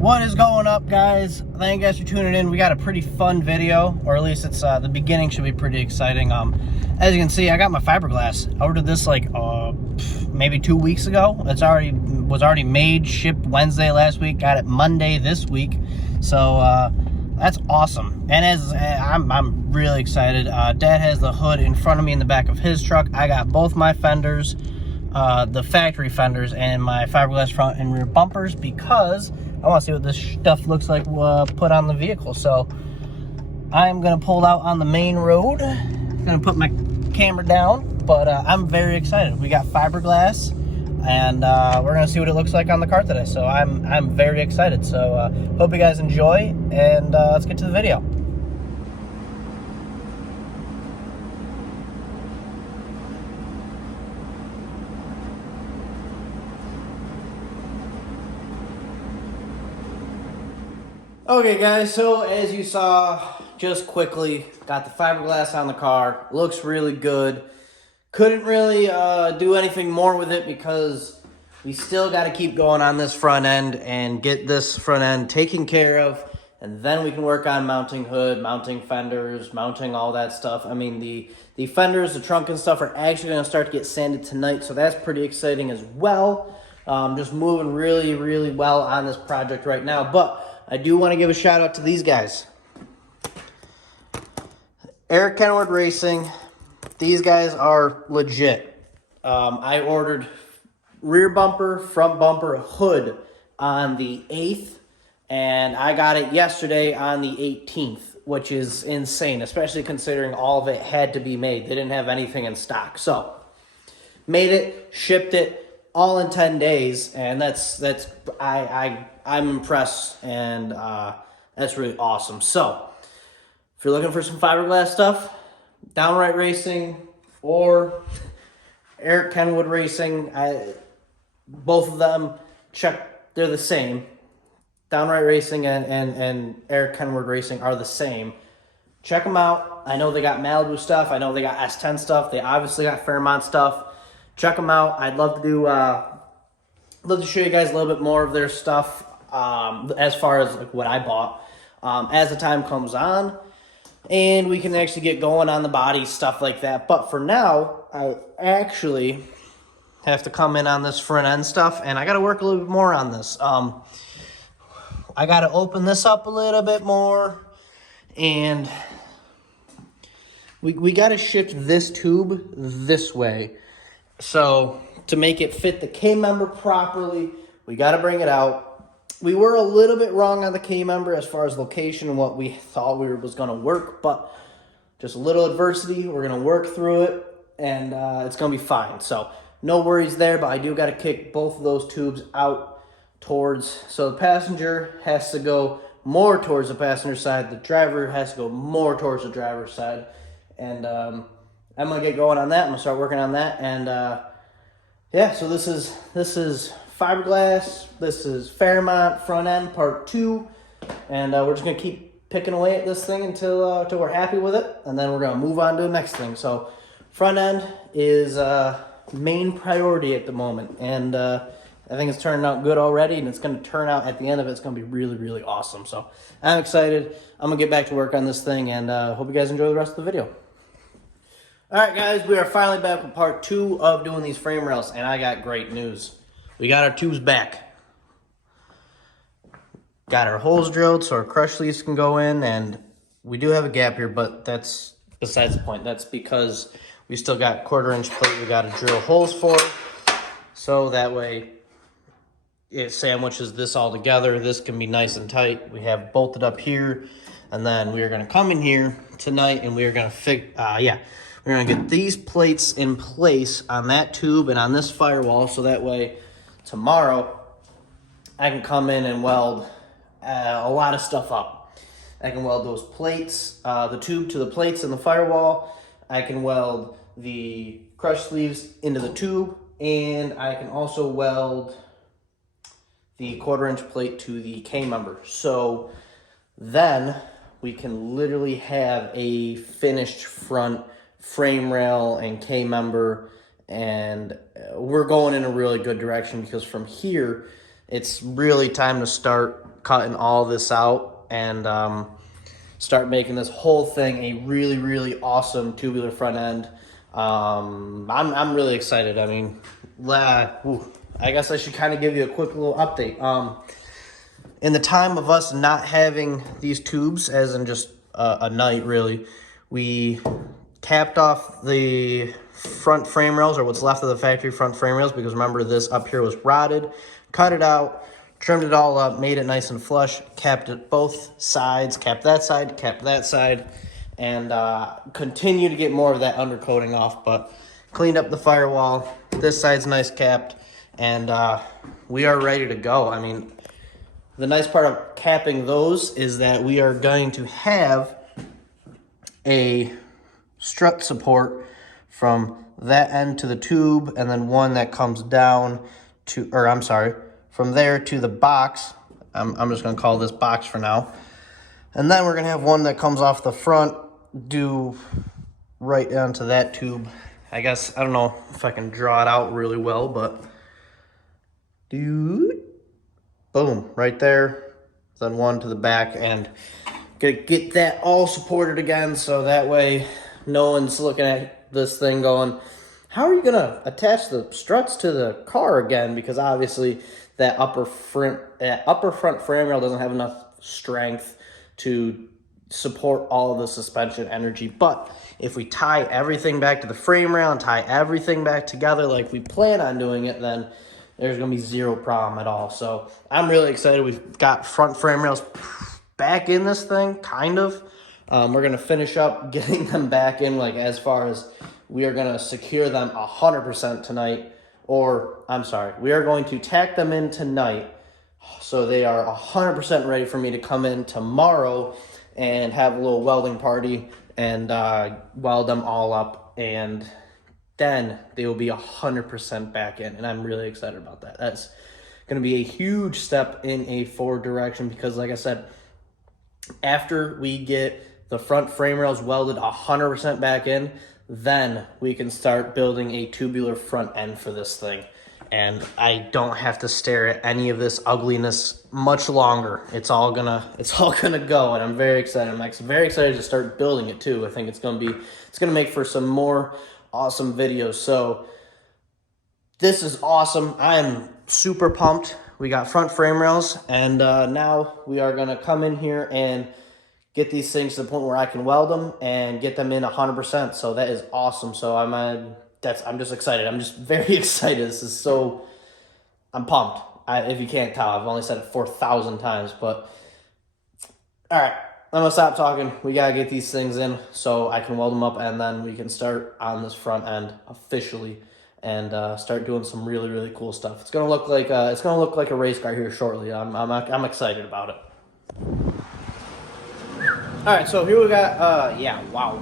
What is going up, guys? Thank you guys for tuning in. We got a pretty fun video, or at least it's the beginning should be pretty exciting. As you can see, I got my fiberglass. I ordered this like maybe 2 weeks ago. Was already made, shipped Wednesday last week. Got it Monday this week. So that's awesome. And I'm really excited. Dad has the hood in front of me in the back of his truck. I got both my fenders, the factory fenders, and my fiberglass front and rear bumpers because I want to see what this stuff looks like put on the vehicle. So I'm going to pull out on the main road. I'm going to put my camera down, but I'm very excited. We got fiberglass, and we're going to see what it looks like on the car today. So I'm very excited. So hope you guys enjoy, and let's get to the video. Okay guys, so as you saw, just quickly, got the fiberglass on the car. Looks really good. Couldn't really do anything more with it because we still got to keep going on this front end and get this front end taken care of. And then we can work on mounting hood, mounting fenders, mounting all that stuff. I mean, the fenders, the trunk and stuff are actually going to start to get sanded tonight. So that's pretty exciting as well. Just moving really, really well on this project right now. But I do want to give a shout out to these guys. Eric Kenwood Racing. These guys are legit. I ordered rear bumper, front bumper, hood on the 8th. And I got it yesterday on the 18th, which is insane, especially considering all of it had to be made. They didn't have anything in stock. So, made it, shipped it, all in 10 days, and I'm impressed, and that's really awesome. So, if you're looking for some fiberglass stuff, Downright Racing or Eric Kenwood Racing, both of them, they're the same. Downright Racing and Eric Kenwood Racing are the same. Check them out. I know they got Malibu stuff. I know they got S10 stuff. They obviously got Fairmont stuff. Check them out. I'd love to show you guys a little bit more of their stuff as far as like what I bought as the time comes on, and we can actually get going on the body stuff like that. But for now, I actually have to come in on this front end stuff, and I got to work a little bit more on this. I got to open this up a little bit more, and we got to shift this tube this way. So to make it fit the K-member properly, we got to bring it out. We were a little bit wrong on the K-member as far as location and what we thought was going to work, but just a little adversity. We're going to work through it, and it's going to be fine. So no worries there, but I do got to kick both of those tubes out towards, so the passenger has to go more towards the passenger side. The driver has to go more towards the driver's side. And I'm going to get going on that. I'm going to start working on that. And yeah, so this is fiberglass. This is Fairmont front end part 2. And we're just going to keep picking away at this thing until we're happy with it. And then we're going to move on to the next thing. So front end is main priority at the moment. And I think it's turning out good already. And it's going to turn out at the end of it, it's going to be really, really awesome. So I'm excited. I'm going to get back to work on this thing. And hope you guys enjoy the rest of the video. All right, guys, we are finally back with part 2 of doing these frame rails, and I got great news. We got our tubes back. Got our holes drilled so our crush sleeves can go in, and we do have a gap here, but that's besides the point. That's because we still got 1/4-inch plate we got to drill holes for, so that way it sandwiches this all together. This can be nice and tight. We have bolted up here, and then we are going to come in here tonight, and we are going to we're going to get these plates in place on that tube and on this firewall, so that way tomorrow I can come in and weld a lot of stuff up. I can weld those plates, the tube to the plates in the firewall. I can weld the crush sleeves into the tube, and I can also weld the 1/4-inch plate to the K-member. So then we can literally have a finished front frame rail and K-member, and we're going in a really good direction because from here it's really time to start cutting all this out and start making this whole thing a really, really awesome tubular front end. I'm really excited. I mean, I guess I should kind of give you a quick little update. In the time of us not having these tubes, as in just a night really, we tapped off the front frame rails, or what's left of the factory front frame rails, because remember, this up here was rotted. Cut it out, trimmed it all up, made it nice and flush, capped it both sides, capped that side, and continue to get more of that undercoating off, but cleaned up the firewall. This side's nice capped, and we are ready to go. I mean, the nice part of capping those is that we are going to have a strut support from that end to the tube, and then one that comes down to, or I'm sorry, from there to the box. I'm just gonna call this box for now. And then we're gonna have one that comes off the front, do right onto that tube. I guess, I don't know if I can draw it out really well, but boom, right there. Then one to the back, and gonna get that all supported again, so that way no one's looking at this thing going, how are you gonna attach the struts to the car again? Because obviously that upper front frame rail doesn't have enough strength to support all of the suspension energy. But if we tie everything back to the frame rail and tie everything back together like we plan on doing it, then there's gonna be zero problem at all. So I'm really excited. We've got front frame rails back in this thing, kind of. We're gonna finish up getting them back in, like as far as we are gonna secure them 100% tonight, or I'm sorry, we are going to tack them in tonight so they are 100% ready for me to come in tomorrow and have a little welding party and weld them all up, and then they will be 100% back in, and I'm really excited about that. That's going to be a huge step in a forward direction, because like I said, after we get the front frame rails welded 100% back in, then we can start building a tubular front end for this thing. And I don't have to stare at any of this ugliness much longer. It's all gonna go, and I'm very excited. I'm very excited to start building it too. I think it's gonna make for some more awesome videos. So this is awesome. I am super pumped. We got front frame rails, and now we are gonna come in here and get these things to the point where I can weld them and get them in 100%. So that is awesome. So I'm just excited. I'm just very excited. I'm pumped. If you can't tell, I've only said it 4,000 times, but all right, I'm gonna stop talking. We gotta get these things in so I can weld them up, and then we can start on this front end officially and start doing some really, really cool stuff. It's gonna look like a race car here shortly. I'm excited about it. All right, so here we got, wow.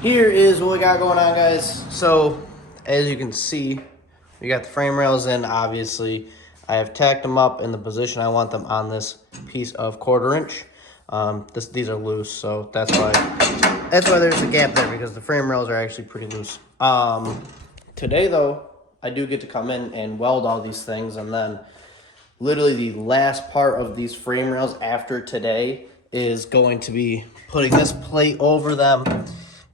Here is what we got going on, guys. So, as you can see, we got the frame rails in, obviously. I have tacked them up in the position I want them on this piece of 1/4 inch. These are loose, so that's why there's a gap there, because the frame rails are actually pretty loose. Today, though, I do get to come in and weld all these things, and then literally the last part of these frame rails after today is going to be putting this plate over them,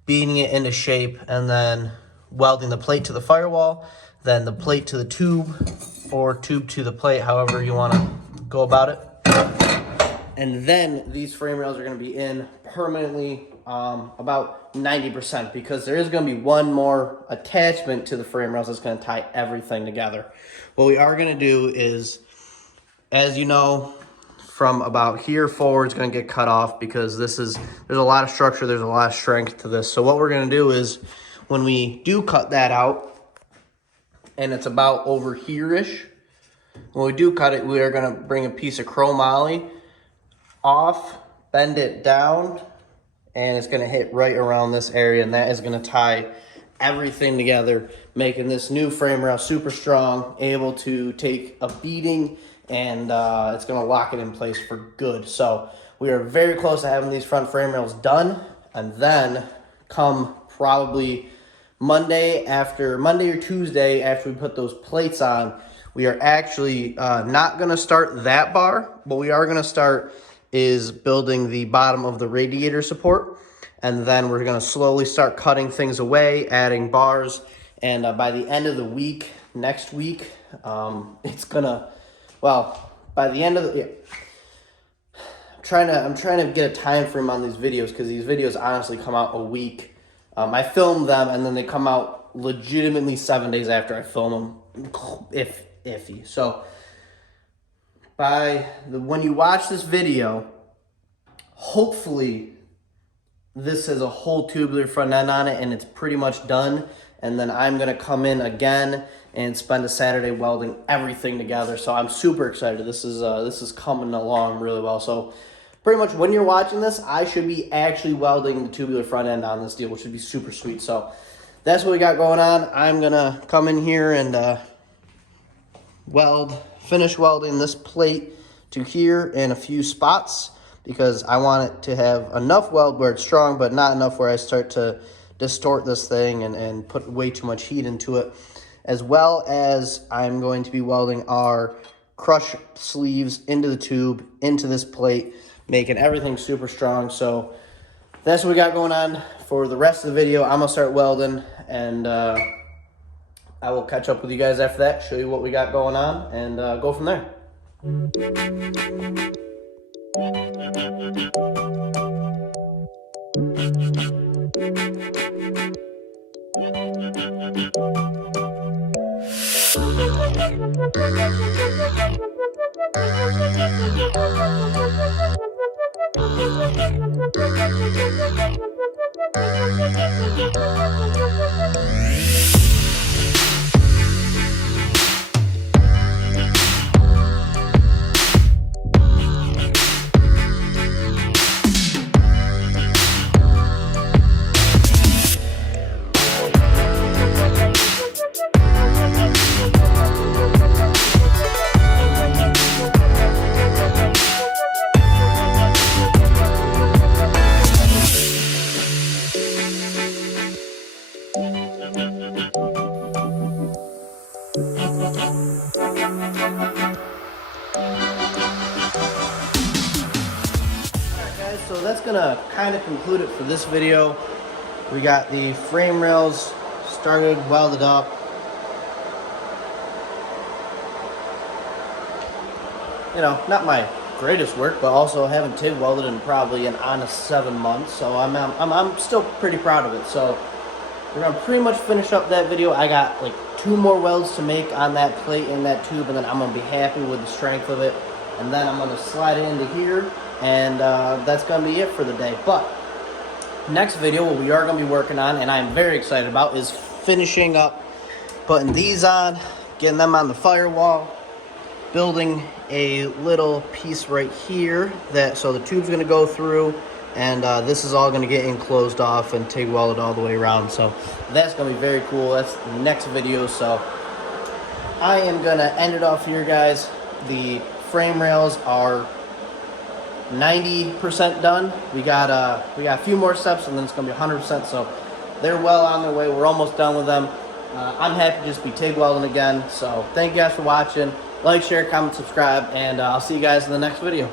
beating it into shape, and then welding the plate to the firewall, then the plate to the tube, or tube to the plate, however you want to go about it. And then these frame rails are going to be in permanently, about 90%, because there is going to be one more attachment to the frame rails that's going to tie everything together. What we are going to do is, as you know, from about here forward, it's going to get cut off, because there's a lot of structure, there's a lot of strength to this. So what we're going to do is, when we do cut that out, and it's about over here-ish, when we do cut it, we are going to bring a piece of chromoly off, bend it down, and it's going to hit right around this area, and that is going to tie everything together, making this new frame rail super strong, able to take a beating, and it's going to lock it in place for good. So we are very close to having these front frame rails done, and then come probably Monday or Tuesday, after we put those plates on, We are actually not going to start that bar. What we are going to start is building the bottom of the radiator support. And then we're going to slowly start cutting things away, adding bars. And by the end of the week, next week, it's going to, well, by the end of the, yeah. I'm trying to get a time frame on these videos because these videos honestly come out a week. I film them and then they come out legitimately 7 days after I film them, if iffy. So when you watch this video, hopefully this has a whole tubular front end on it and it's pretty much done. And then I'm gonna come in again and spend a Saturday welding everything together. So I'm super excited. This is coming along really well. So pretty much when you're watching this, I should be actually welding the tubular front end on this deal, which would be super sweet. So that's what we got going on. I'm gonna come in here and finish welding this plate to here in a few spots because I want it to have enough weld where it's strong, but not enough where I start to distort this thing and put way too much heat into it. As well as I'm going to be welding our crush sleeves into the tube, into this plate, making everything super strong. So that's what we got going on for the rest of the video. I'm gonna start welding and I will catch up with you guys after that, show you what we got going on, and go from there. So that's gonna kind of conclude it for this video. We got the frame rails started, welded up. You know, not my greatest work, but also haven't TIG welded in probably an honest 7 months. So I'm still pretty proud of it. So we're gonna pretty much finish up that video. I got like 2 more welds to make on that plate and that tube, and then I'm gonna be happy with the strength of it. And then I'm gonna slide it into here. And that's going to be it for the day. But next video, what we are going to be working on, and I'm very excited about, is finishing up putting these on, getting them on the firewall, building a little piece right here so the tube's going to go through, and this is all going to get enclosed off and TIG welded all the way around. So that's going to be very cool. That's the next video. So I am going to end it off here, guys. The frame rails are 90% done. We got a few more steps and then it's gonna be 100%. So they're well on their way. We're almost done with them. I'm happy to just be TIG welding again. So thank you guys for watching. Like, share, comment, subscribe, and I'll see you guys in the next video.